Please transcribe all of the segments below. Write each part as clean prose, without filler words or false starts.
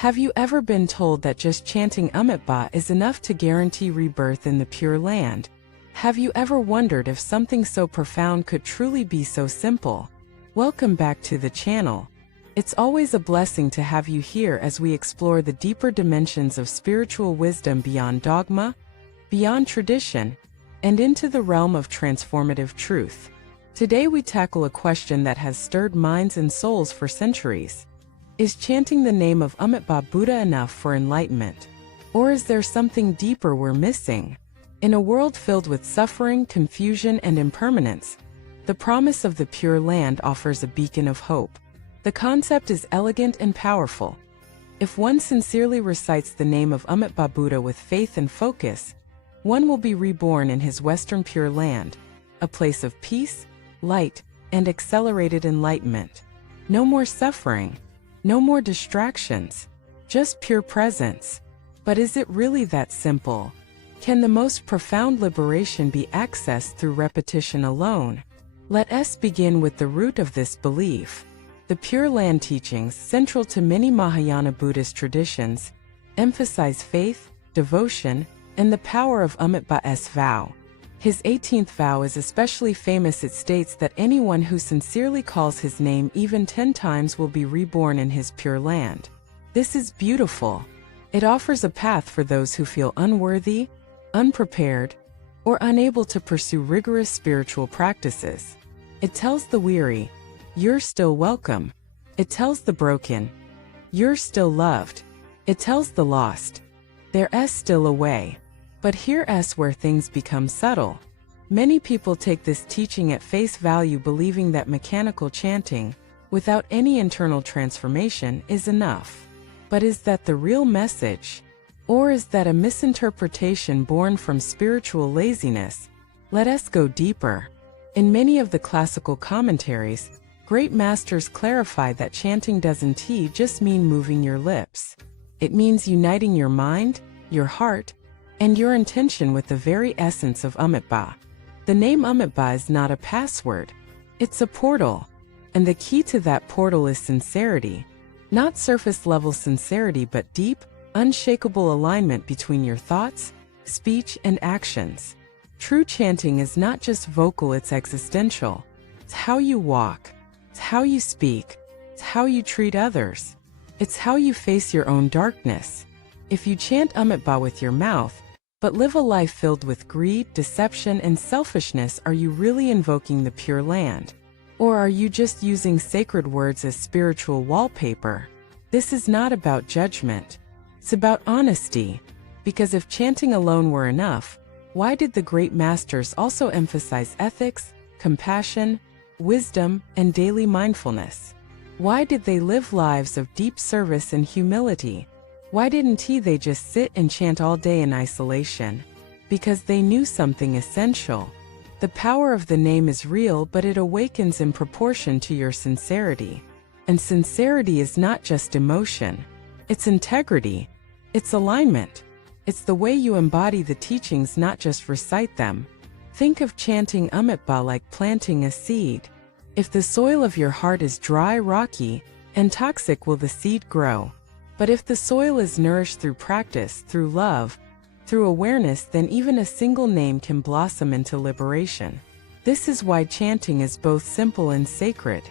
Have you ever been told that just chanting Amitabha is enough to guarantee rebirth in the Pure Land? Have you ever wondered if something so profound could truly be so simple? Welcome back to the channel. It's always a blessing to have you here as we explore the deeper dimensions of spiritual wisdom beyond dogma, beyond tradition, and into the realm of transformative truth. Today we tackle a question that has stirred minds and souls for centuries. Is chanting the name of Amitabha Buddha enough for enlightenment? Or is there something deeper we're missing? In a world filled with suffering, confusion, and impermanence, the promise of the Pure Land offers a beacon of hope. The concept is elegant and powerful. If one sincerely recites the name of Amitabha Buddha with faith and focus, one will be reborn in his Western Pure Land, a place of peace, light, and accelerated enlightenment. No more suffering. No more distractions, just pure presence. But is it really that simple? Can the most profound liberation be accessed through repetition alone? Let us begin with the root of this belief. The Pure Land teachings, central to many Mahayana Buddhist traditions, emphasize faith, devotion, and the power of Amitabha's vow. His 18th vow is especially famous. It states that anyone who sincerely calls his name even 10 times will be reborn in his Pure Land. This is beautiful. It offers a path for those who feel unworthy, unprepared, or unable to pursue rigorous spiritual practices. It tells the weary, you're still welcome. It tells the broken, you're still loved. It tells the lost, there's still a way. But here's where things become subtle. Many people take this teaching at face value, believing that mechanical chanting, without any internal transformation, is enough. But is that the real message? Or is that a misinterpretation born from spiritual laziness? Let us go deeper. In many of the classical commentaries, great masters clarify that chanting doesn't just mean moving your lips. It means uniting your mind, your heart, and your intention with the very essence of Amitabha. The name Amitabha is not a password. It's a portal. And the key to that portal is sincerity. Not surface-level sincerity, but deep, unshakable alignment between your thoughts, speech, and actions. True chanting is not just vocal, it's existential. It's how you walk. It's how you speak. It's how you treat others. It's how you face your own darkness. If you chant Amitabha with your mouth, but live a life filled with greed, deception, and selfishness, are you really invoking the Pure Land? Or are you just using sacred words as spiritual wallpaper? This is not about judgment. It's about honesty. Because if chanting alone were enough, why did the great masters also emphasize ethics, compassion, wisdom, and daily mindfulness? Why did they live lives of deep service and humility? Why didn't they just sit and chant all day in isolation? Because they knew something essential. The power of the name is real, but it awakens in proportion to your sincerity. And sincerity is not just emotion. It's integrity. It's alignment. It's the way you embody the teachings, not just recite them. Think of chanting Amitabha like planting a seed. If the soil of your heart is dry, rocky, and toxic, will the seed grow? But if the soil is nourished through practice, through love, through awareness, then even a single name can blossom into liberation. This is why chanting is both simple and sacred.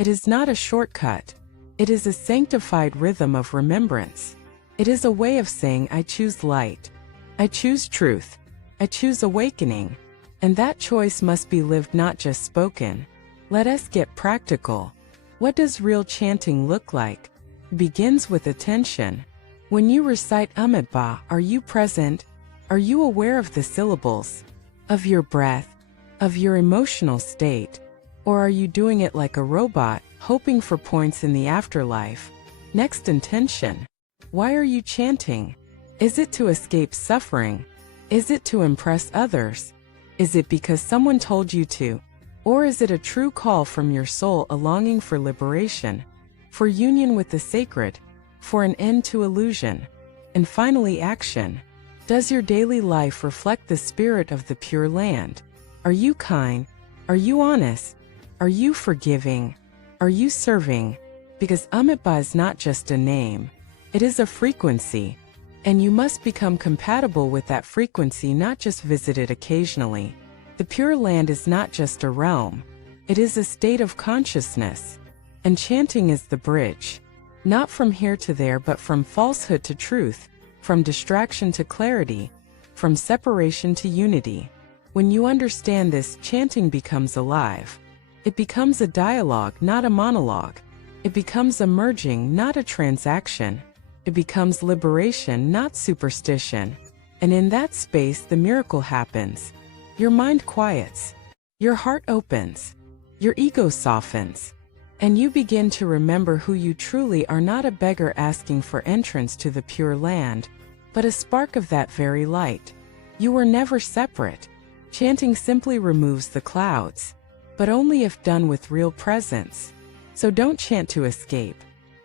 It is not a shortcut. It is a sanctified rhythm of remembrance. It is a way of saying, I choose light. I choose truth. I choose awakening. And that choice must be lived, not just spoken. Let us get practical. What does real chanting look like? Begins with attention. When you recite Amitabha, are you present? Are you aware of the syllables? Of your breath? Of your emotional state? Or are you doing it like a robot, hoping for points in the afterlife? Next, intention. Why are you chanting? Is it to escape suffering? Is it to impress others? Is it because someone told you to? Or is it a true call from your soul, a longing for liberation, for union with the sacred, for an end to illusion? And finally, action. Does your daily life reflect the spirit of the Pure Land? Are you kind? Are you honest? Are you forgiving? Are you serving? Because Amitabha is not just a name. It is a frequency, and you must become compatible with that frequency, not just visit it occasionally. The Pure Land is not just a realm. It is a state of consciousness. And chanting is the bridge. Not from here to there, but from falsehood to truth, from distraction to clarity, from separation to unity. When you understand this, chanting becomes alive. It becomes a dialogue, not a monologue. It becomes a merging, not a transaction. It becomes liberation, not superstition. And in that space, the miracle happens. Your mind quiets. Your heart opens. Your ego softens. And you begin to remember who you truly are, not a beggar asking for entrance to the Pure Land, but a spark of that very light. You were never separate. Chanting simply removes the clouds, but only if done with real presence. So don't chant to escape.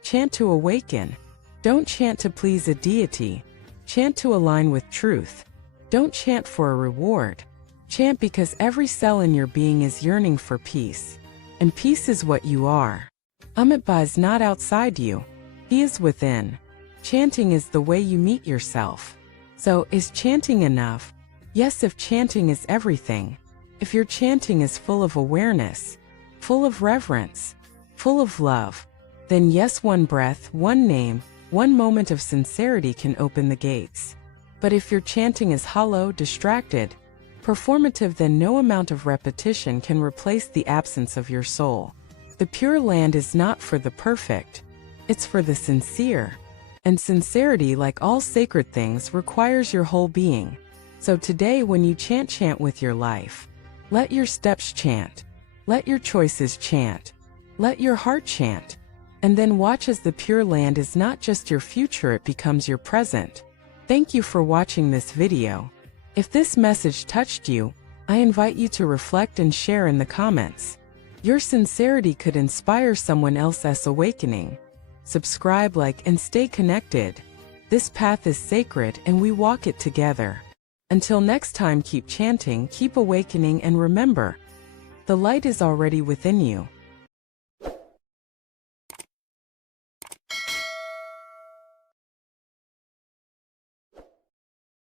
Chant to awaken. Don't chant to please a deity. Chant to align with truth. Don't chant for a reward. Chant because every cell in your being is yearning for peace. And peace is what you are. Amitabha is not outside you. He is within. Chanting is the way you meet yourself. So, is chanting enough? Yes, if chanting is everything. If your chanting is full of awareness, full of reverence, full of love, then yes, one breath, one name, one moment of sincerity can open the gates. But if your chanting is hollow, distracted, performative, then no amount of repetition can replace the absence of your soul. The Pure Land is not for the perfect. It's for the sincere. And sincerity, like all sacred things, requires your whole being. So today, when you chant, chant with your life. Let your steps chant. Let your choices chant. Let your heart chant. And then watch as the Pure Land is not just your future, it becomes your present. Thank you for watching this video. If this message touched you, I invite you to reflect and share in the comments. Your sincerity could inspire someone else's awakening. Subscribe, like, and stay connected. This path is sacred and we walk it together. Until next time, keep chanting, keep awakening, and remember, the light is already within you.